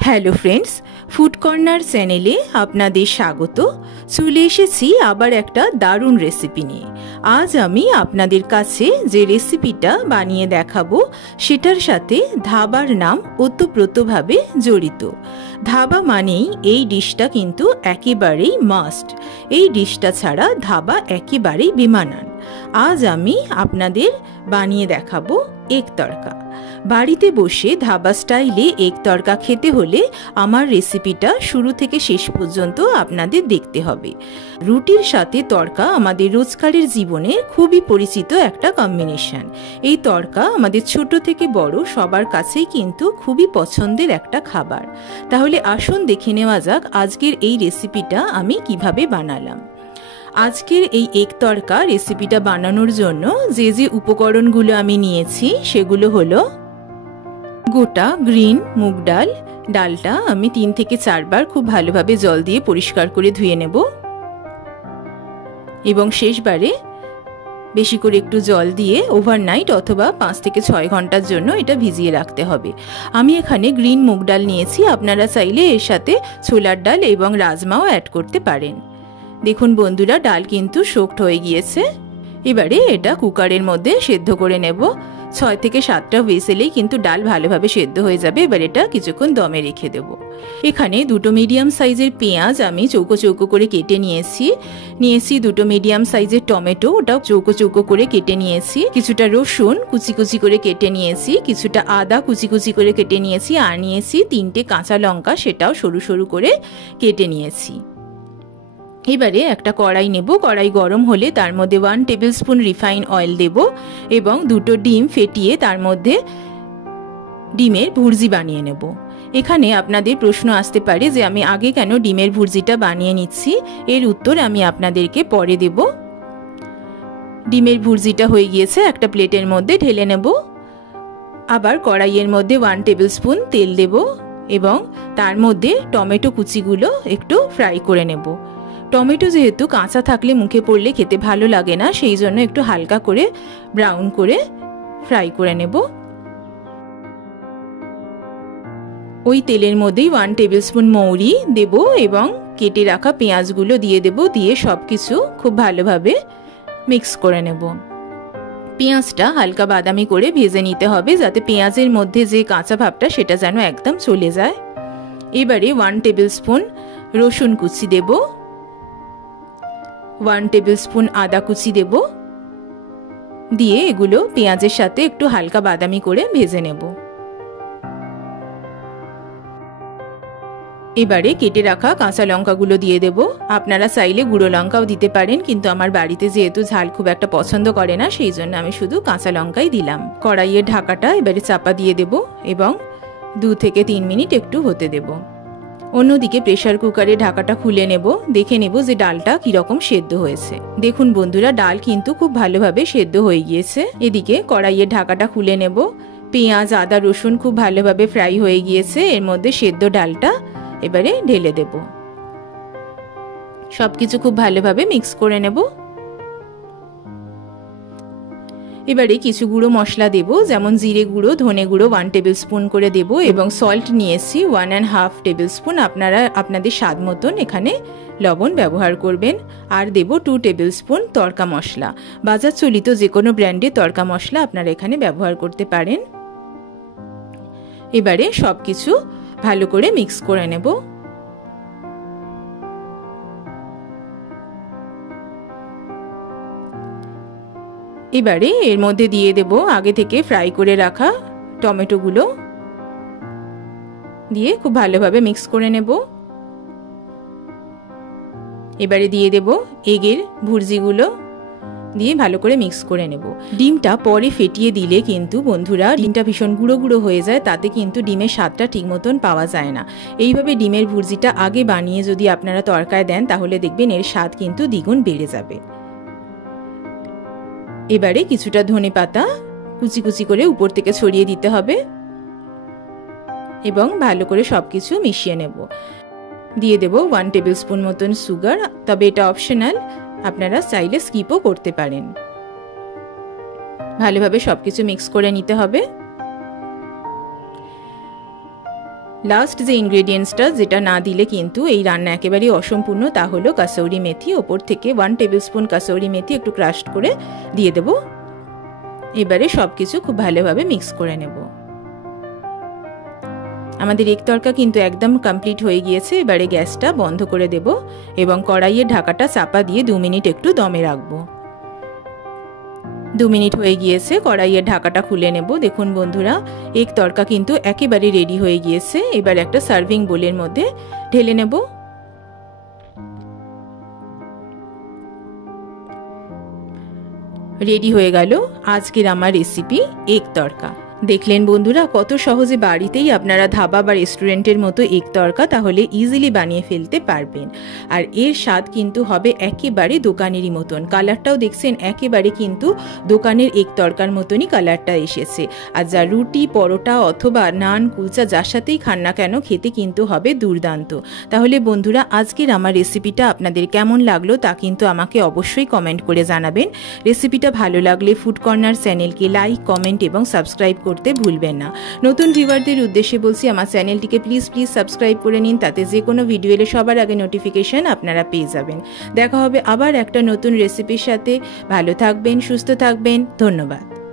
Hello friends, food corner চ্যানেলে আপনাদের স্বাগত। চলে এসেছি আবার একটা দারুণ রেসিপি নিয়ে। আজ আমি আপনাদের কাছে যে রেসিপিটা বানিয়ে দেখাবো সেটার সাথে ধাবার নাম ওতপ্রোতভাবে জড়িত। ধাবা মানেই এই ডিশটা কিন্তু একেবারেই মাস্ট। এই ডিশটা ছাড়া ধাবা একেবারেই বেমানান। আজ আমি আপনাদের বানিয়ে দেখাবো এগ তড়কা। বাড়িতে বসে ধাবা স্টাইলে এগ তড়কা খেতে হলে আমার রেসিপিটা শুরু থেকে শেষ পর্যন্ত আপনাদের দেখতে হবে। রুটির সাথে তড়কা আমাদের রোজকারের জীবনে খুবই পরিচিত একটা কম্বিনেশন। এই তড়কা আমাদের ছোট থেকে বড় সবার কাছেই কিন্তু খুবই পছন্দের একটা খাবার। তাহলে আসুন দেখে নেওয়া যাক আজকের এই রেসিপিটা আমি কিভাবে বানালাম। আজকের এই এগ তড়কা রেসিপিটা বানানোর জন্য যে যে উপকরণগুলো আমি নিয়েছি সেগুলো হলো গোটা গ্রিন মুগ ডাল। ডালটা আমি 3 থেকে 4 বার খুব ভালোভাবে জল দিয়ে পরিষ্কার করে ধুয়ে নেব এবং শেষবারে বেশি করে একটু জল দিয়ে ওভারনাইট অথবা 5 থেকে 6 ঘন্টার জন্য এটা ভিজিয়ে রাখতে হবে। আমি এখানে গ্রিন মুগ ডাল নিয়েছি, আপনারা চাইলে এর সাথে ছোলার ডাল এবং রাজমাও অ্যাড করতে পারেন। দেখুন বন্ধুরা, ডাল কিন্তু সোকড হয়ে গিয়েছে। এবারে এটা কুকারের মধ্যে সেদ্ধ করে নেব। 6 থেকে 7টা হুইসেলেই কিন্তু ডাল ভালোভাবে সেদ্ধ হয়ে যাবে। এবার এটা কিছুক্ষণ দমে রেখে দেব। এখানে 2টো মিডিয়াম সাইজের পেঁয়াজ আমি চৌকো চৌকো করে কেটে নিয়েছি। 2টো মিডিয়াম সাইজের টমেটো, ওটাও চৌকো চৌকো করে কেটে নিয়েছি। কিছুটা রসুন কুচি কুচি করে কেটে নিয়েছি। কিছুটা আদা কুচি কুচি করে কেটে নিয়েছি। আর নিয়েছি 3টে কাঁচা লঙ্কা, সেটাও সরু সরু করে কেটে নিয়েছি। এবারে একটা কড়াই নেব। কড়াই গরম হলে তার মধ্যে 1 টেবিল স্পুন রিফাইন অয়েল দেব এবং 2টো ডিম ফেটিয়ে তার মধ্যে ডিমের ভুর্জি বানিয়ে নেব। এখানে আপনাদের প্রশ্ন আসতে পারে যে আমি আগে কেন ডিমের ভুর্জিটা বানিয়ে নিচ্ছি। এর উত্তর আমি আপনাদেরকে পরে দেব। ডিমের ভুর্জিটা হয়ে গিয়েছে, একটা প্লেটের মধ্যে ঢেলে নেব। আবার কড়াইয়ের মধ্যে 1 টেবিল স্পুন তেল দেব এবং তার মধ্যে টমেটো কুচিগুলো একটু ফ্রাই করে নেব। টমেটো যেহেতু কাঁচা থাকলে মুখে পড়লে খেতে ভালো লাগে না, সেই জন্য একটু হালকা করে ব্রাউন করে ফ্রাই করে নেব। ওই তেলের মধ্যেই 1 টেবিল স্পুন মৌরি দেব এবং কেটে রাখা পেঁয়াজগুলো দিয়ে দেব। দিয়ে সব কিছু খুব ভালোভাবে মিক্স করে নেব। পেঁয়াজটা হালকা বাদামি করে ভেজে নিতে হবে, যাতে পেঁয়াজের মধ্যে যে কাঁচা ভাবটা সেটা যেন একদম চলে যায়। এবারে 1 টেবিল স্পুন রসুন কুচি দেব, 1 টেবিল স্পুন আদা কুচি দেব। দিয়ে এগুলো পেঁয়াজের সাথে একটু হালকা বাদামি করে ভেজে নেব। এবারে কেটে রাখা কাঁচা লঙ্কাগুলো দিয়ে দেব। আপনারা চাইলে গুঁড়ো লঙ্কাও দিতে পারেন, কিন্তু আমার বাড়িতে যেহেতু ঝাল খুব একটা পছন্দ করে না, সেই জন্য আমি শুধু কাঁচা লঙ্কাই দিলাম। কড়াইয়ের ঢাকাটা এবারে চাপা দিয়ে দেব এবং 2 থেকে 3 মিনিট একটু হতে দেব। অন্যদিকে প্রেসার কুকারে ঢাকাটা খুলে নেব, দেখে নেব যে ডালটা কিরকম সেদ্ধ হয়েছে। দেখুন বন্ধুরা, ডাল কিন্তু খুব ভালোভাবে সেদ্ধ হয়ে গিয়েছে। এদিকে কড়াইয়ের ঢাকাটা খুলে নেব। পেঁয়াজ আদা রসুন খুব ভালোভাবে ফ্রাই হয়ে গিয়েছে। এর মধ্যে সেদ্ধ ডালটা এবারে ঢেলে দেব। সবকিছু খুব ভালোভাবে মিক্স করে নেব। এবারে কিছু গুঁড়ো মশলা দেব, যেমন জিরে গুঁড়ো, ধনে গুঁড়ো 1 টেবিল স্পুন করে দেব এবং সল্ট নিয়েছি 1.5 টেবিল স্পুন। আপনারা আপনাদের স্বাদ মতন এখানে লবণ ব্যবহার করবেন। আর দেব 2 টেবিল স্পুন তড়কা মশলা। বাজার চলিত যে কোনো ব্র্যান্ডের তড়কা মশলা আপনারা এখানে ব্যবহার করতে পারেন। এবারে সব কিছু ভালো করে মিক্স করে নেব। এবারে এর মধ্যে দিয়ে দেব আগে থেকে ফ্রাই করে রাখা টমেটোগুলো, দিয়ে খুব ভালোভাবে মিক্স করে নেব। এবারে দিয়ে দেব এগের ভুর্জিগুলো, দিয়ে ভালো করে মিক্স করে নেব। ডিমটা পরে ফেটিয়ে দিলে কিন্তু বন্ধুরা ডিমটা ভীষণ গুঁড়ো গুঁড়ো হয়ে যায়, তাতে কিন্তু ডিমের স্বাদটা ঠিক মতন পাওয়া যায় না। এইভাবে ডিমের ভুর্জিটা আগে বানিয়ে যদি আপনারা তড়কায় দেন তাহলে দেখবেন এর স্বাদ কিন্তু দ্বিগুণ বেড়ে যাবে। এবারে কিছুটা ধনেপাতা কুচি কুচি করে উপর থেকে ছড়িয়ে দিতে হবে এবং ভালো করে সবকিছু মিশিয়ে নেব। দিয়ে দেব 1 টেবিল স্পুন মতন সুগার, তবে এটা অপশনাল, আপনারা চাইলে স্কিপও করতে পারেন। ভালোভাবে সবকিছু মিক্স করে নিতে হবে। লাস্ট যে ইনগ্রেডিয়েন্টসটা যেটা না দিলে কিন্তু এই রান্না একেবারেই অসম্পূর্ণ, তা হলো কাসৌরি মেথি। ওপর থেকে 1 টেবিল স্পুন কাসৌরি মেথি একটু ক্রাশ করে দিয়ে দেব। এবারে সব কিছু খুব ভালোভাবে মিক্স করে নেব। আমাদের এগ তরকা কিন্তু একদম কমপ্লিট হয়ে গিয়েছে। এবারে গ্যাসটা বন্ধ করে দেব এবং কড়াইয়ের ঢাকাটা চাপা দিয়ে 2 মিনিট একটু দমে রাখবো। 2 মিনিট হয়ে গিয়েছে, কড়াইয়ের ঢাকাটা খুলে নেব। দেখুন বন্ধুরা, এগ তরকা কিন্তু একেবারে রেডি হয়ে গিয়েছে। এবার একটা সার্ভিং বোলের মধ্যে ঢেলে নেব। রেডি হয়ে গেল আজকের আমার রেসিপি এগ তরকা। দেখলেন বন্ধুরা, কত সহজে বাড়িতেই আপনারা ধাবা বা রেস্টুরেন্টের মতো এগ তরকা তাহলে ইজিলি বানিয়ে ফেলতে পারবেন। আর এর স্বাদ কিন্তু হবে একেবারে দোকানেরই মতন। কালারটাও দেখছেন একেবারে কিন্তু দোকানের এগ তরকার মতনই কালারটা এসেছে। আর যা রুটি, পরোটা অথবা নান, কুলচা যার সাথেই খান না কেন খেতে কিন্তু হবে দুর্দান্ত। তাহলে বন্ধুরা, আজকের আমার রেসিপিটা আপনাদের কেমন লাগলো তা কিন্তু আমাকে অবশ্যই কমেন্ট করে জানাবেন। রেসিপিটা ভালো লাগলে ফুড কর্নার চ্যানেলকে লাইক, কমেন্ট এবং সাবস্ক্রাইব করতে ভুলবেন না। নতুন ভিউয়ারদের উদ্দেশ্যে বলছি, আমার চ্যানেলটিকে প্লিজ সাবস্ক্রাইব করে নিন, তাতে যে কোনো ভিডিও এলে সবার আগে নোটিফিকেশন আপনারা পেয়ে যাবেন। দেখা হবে আবার একটা নতুন রেসিপির সাথে। ভালো থাকবেন, সুস্থ থাকবেন, ধন্যবাদ।